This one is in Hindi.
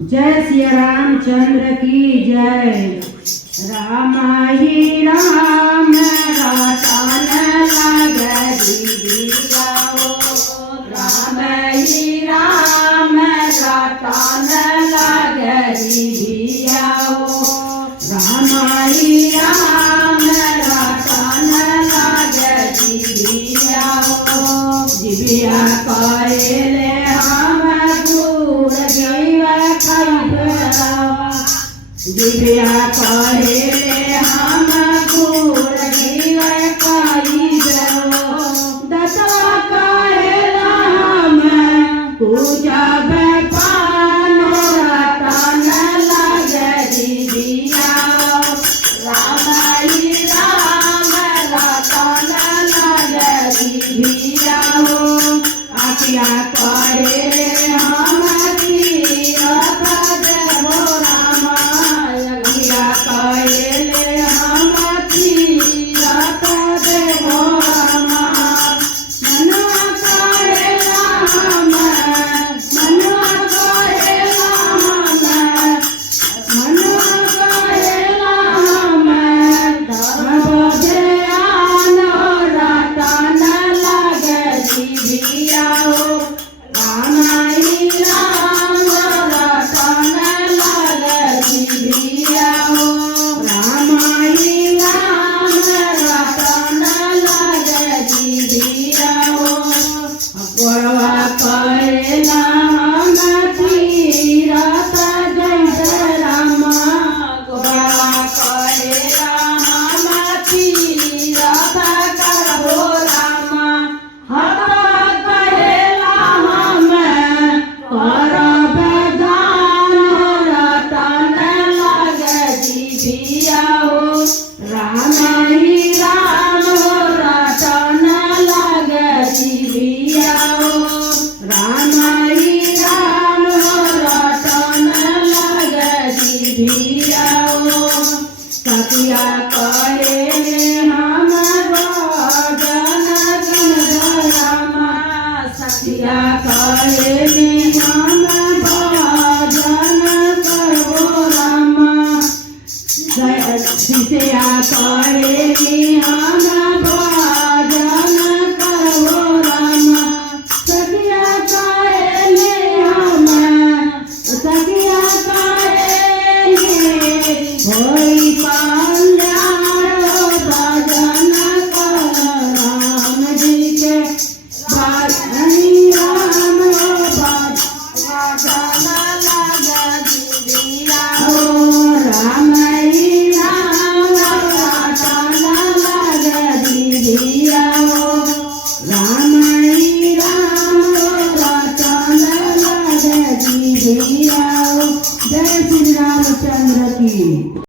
जय सिया रामचंद्र की जय। राम ही राम रतन लगरी दियाओ, राम ही राम रतन लगरी दियाओ, राम ही राम रतन लगरी दियाओ। दिव्या करेले हम गुर जीव खैबरा, दिव्या करेले हम गुर जीव खैबरा। दसवा करेला हम पूजब पान रतन लगरी दियाओ, राम ही राम रतन लगरी दियाओ। आज्ञा करे हम तीरथ देवो राम, आज्ञा करे हम तीरथ देवो राम। मनुआ करेला हम, मनुआ करेला हम, मनुआ करेला हम धर्म ध्यान रतन लगरी दियाओ, राम ही राम रतन लगरी दियाओ, राम ही राम रतन लगरी दियाओ। गोरवा करेला हम तीरथ जय राम, गोरवा करेला हम तीरथ करबो राम। हत करेला हम करब दान रतन लगरी दियाओ, राम ही राम रतन लगरी दियाओ, राम ही राम रतन लगरी दियाओ। सतिया करेले हम भजन गुण राम, सतिया करेले हम भजन करबो राम। सिया करेले हम भजन करबो राम, सतिया करेले हम, सतिया करेले होई कल्याण भजन कर राम जी के, भजन राम भजन लगरी दियाओ, राम ही राम रतन लगरी दियाओ, राम ही राम रतन लगरी दियाओ। जय श्री रामचंद्र की।